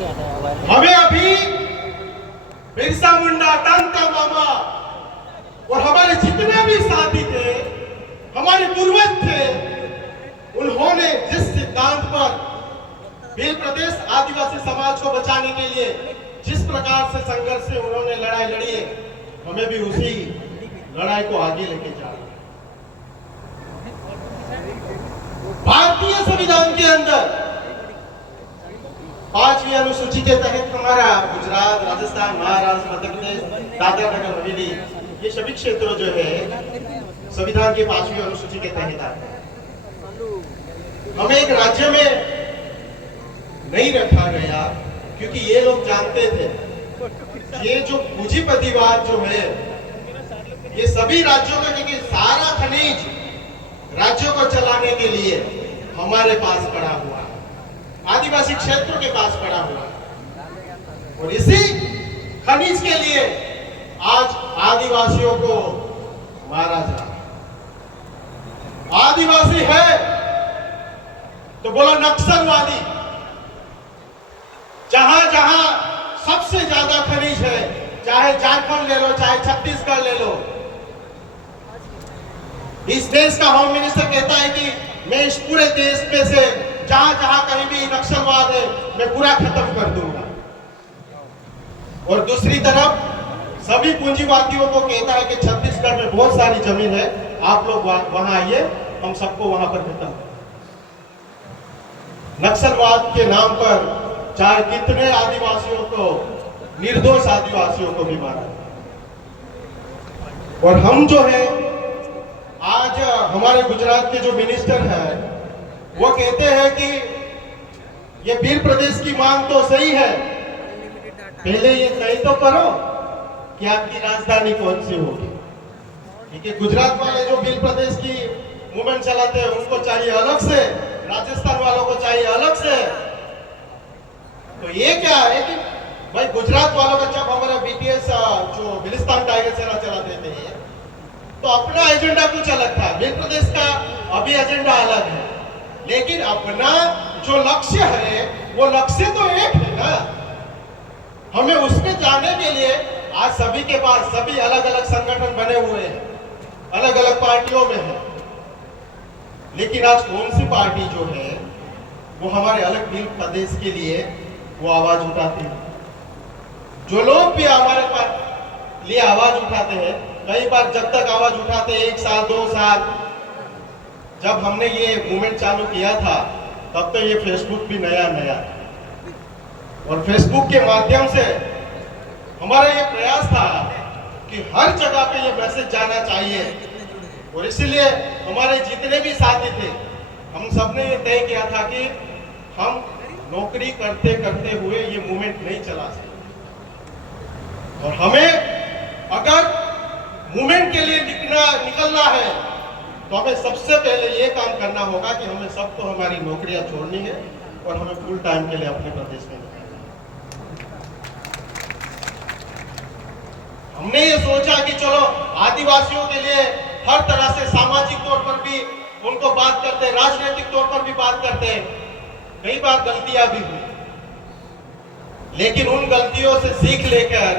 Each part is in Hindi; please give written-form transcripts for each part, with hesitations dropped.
हमें अभी बिरसा मुंडा, टांका मामा और हमारे जितने भी साथी थे, हमारे पूर्वज थे, उन्होंने जिस सिद्धांत पर भील प्रदेश आदिवासी समाज को बचाने के लिए जिस प्रकार से संघर्ष से उन्होंने लड़ाई लड़ी है, हमें भी उसी लड़ाई को आगे लेके जाना है। भारतीय संविधान के अंदर 5वीं अनुसूची के तहत हमारा गुजरात, राजस्थान, महाराष्ट्र, मध्य प्रदेश, दादरा नगर हवेली, ये सभी क्षेत्र जो है संविधान की 5वीं अनुसूची के तहत आते हैं। हमें एक राज्य में नहीं रखा गया क्योंकि ये लोग जानते थे ये जो पूंजीपतिवाद जो है ये सभी राज्यों का, क्योंकि सारा खनिज राज्यों को चलाने के लिए हमारे पास पड़ा हुआ है, आदिवासी क्षेत्रों के पास पड़ा हुआ है, और इसी खनिज के लिए आज आदिवासियों को मारा जा रहा है। आदिवासी है तो बोला नक्सलवादी। जहां जहां सबसे ज्यादा खनिज है, चाहे झारखंड ले लो, चाहे छत्तीसगढ़ ले लो, इस देश का होम मिनिस्टर कहता है कि मैं इस पूरे देश में से जहां जहां कहीं भी नक्सलवाद है मैं पूरा खत्म कर दूंगा। और दूसरी तरफ सभी पूंजीवादियों को कहता है कि छत्तीसगढ़ में बहुत सारी जमीन है, आप लोग वहां आइए, हम सबको वहां पर खत्म। नक्सलवाद के नाम पर चाहे कितने आदिवासियों को, निर्दोष आदिवासियों को भी मारा। और हम जो है आज हमारे गुजरात के जो मिनिस्टर है वो कहते हैं कि ये भील प्रदेश की मांग तो सही है, पहले ये तय तो करो कि आपकी राजधानी कौन सी होगी। क्योंकि गुजरात वाले जो भील प्रदेश की मूवमेंट चलाते हैं उनको चाहिए अलग से, राजस्थान वालों को चाहिए अलग से। तो ये क्या है कि भाई गुजरात वालों का जब हमारा बीटीएस जो बिलिस्तान टाइगर सेना चलाते थे तो अपना एजेंडा कुछ अलग था, भील प्रदेश का अभी एजेंडा अलग है, लेकिन अपना जो लक्ष्य है वो लक्ष्य तो एक है ना। हमें उसमें जाने के लिए आज सभी के पास सभी अलग अलग संगठन बने हुए हैं, अलग अलग पार्टियों में है, लेकिन आज कौन सी पार्टी जो है वो हमारे अलग भील प्रदेश के लिए वो आवाज उठाती है। जो लोग भी हमारे पास लिए आवाज उठाते हैं, कई बार जब तक आवाज उठाते 1 साल 2 साल, जब हमने ये मूवमेंट चालू किया था तब तो ये फेसबुक भी नया नया था, और फेसबुक के माध्यम से हमारा ये प्रयास था कि हर जगह पे ये मैसेज जाना चाहिए। और इसीलिए हमारे जितने भी साथी थे हम सबने ये तय किया था कि हम नौकरी करते करते हुए ये मूवमेंट नहीं चला सकते, और हमें अगर मूवमेंट के लिए निकलना है तो हमें सबसे पहले ये काम करना होगा कि हमें सबको हमारी नौकरियां छोड़नी है और हमें फुल टाइम के लिए अपने प्रदेश में निकलना है। हमने ये सोचा कि चलो आदिवासियों के लिए हर तरह से सामाजिक तौर पर भी उनको बात करते हैं, राजनीतिक तौर पर भी बात करते हैं। कई बार गलतियां भी हुई, लेकिन उन गलतियों से सीख लेकर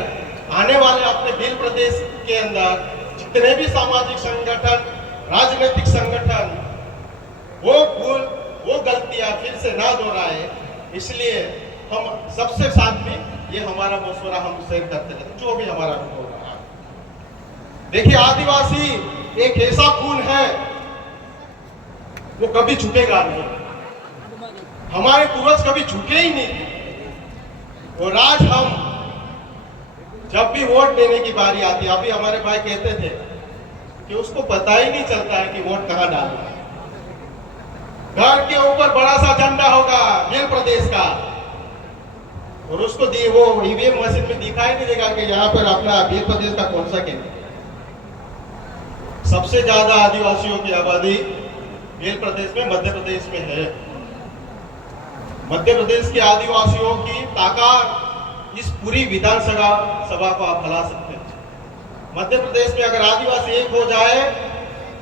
आने वाले अपने भील प्रदेश के अंदर जितने भी सामाजिक संगठन, राजनीतिक संगठन वो गलतियां फिर से ना दोहराए, इसलिए हम सबसे साथ में ये हमारा मशवरा हम शेयर करते रहते, जो भी हमारा अनुभव रहा। देखिए आदिवासी एक ऐसा खून है वो कभी झुकेगा नहीं, हमारे पूर्वज कभी झुके ही नहीं थे। और आज हम जब भी वोट देने की बारी आती है, अभी हमारे भाई कहते थे कि उसको पता ही नहीं चलता है कि वोट कहां डालना है। घर के ऊपर बड़ा सा झंडा होगा भील प्रदेश का, और उसको वो ईवीएम मशीन में दिखाई नहीं देगा कि यहाँ पर अपना भील प्रदेश का कौन सा केंद्र। सबसे ज्यादा आदिवासियों की आबादी भील प्रदेश में, मध्य प्रदेश में है। मध्य प्रदेश के आदिवासियों की ताकत इस पूरी विधानसभा को आप हिला सकते हैं। मध्य प्रदेश में अगर आदिवासी एक हो जाए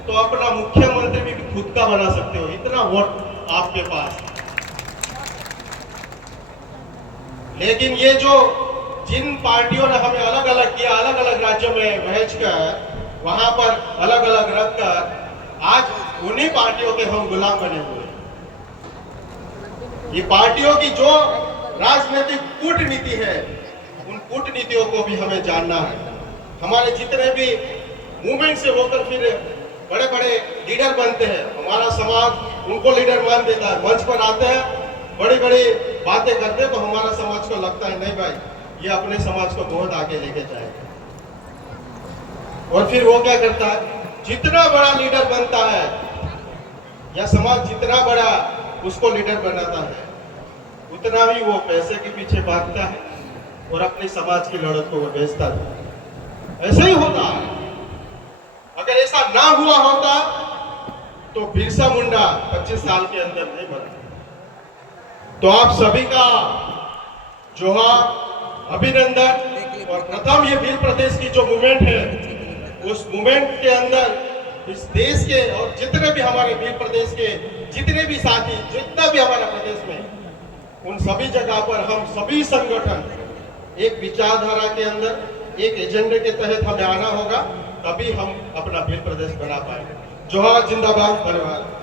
तो अपना मुख्यमंत्री भी खुद का बना सकते हो, इतना वोट आपके पास। लेकिन ये जो जिन पार्टियों ने हमें अलग अलग किया, अलग अलग राज्यों में भेज कर वहां पर अलग अलग रख कर आज उन्हीं पार्टियों के हम गुलाम बने हुए हैं। ये पार्टियों की जो राजनीतिक कूटनीति है, उन कूटनीतियों को भी हमें जानना है। हमारे जितने भी मूवमेंट से होकर फिर बड़े बड़े लीडर बनते हैं, हमारा समाज उनको लीडर मान देता है, मंच पर आते हैं, बड़ी बड़ी बातें करते हैं, तो हमारा समाज को लगता है नहीं भाई, ये अपने समाज को बहुत आगे लेके जाएगा। और फिर वो क्या करता है, जितना बड़ा लीडर बनता है या समाज जितना बड़ा उसको लीडर बनाता है, उतना ही वो पैसे के पीछे भागता है और अपने समाज की लड़त को वो बेचता है। ऐसे ही होता है। अगर ऐसा ना हुआ होता तो बिरसा मुंडा 25 साल के अंदर नहीं बना। तो आप सभी का जोहार, अभिनंदन। और प्रथम ये भील प्रदेश की जो मूवमेंट है, उस मूवमेंट के अंदर इस देश के और जितने भी हमारे भील प्रदेश के जितने भी साथी, जितना भी हमारा प्रदेश में, उन सभी जगह पर हम सभी संगठन एक विचारधारा के अंदर, एक एजेंडे के तहत हमें आना होगा, तभी हम अपना भील प्रदेश बना पाएंगे। जोहार, जिंदाबाद, धन्यवाद।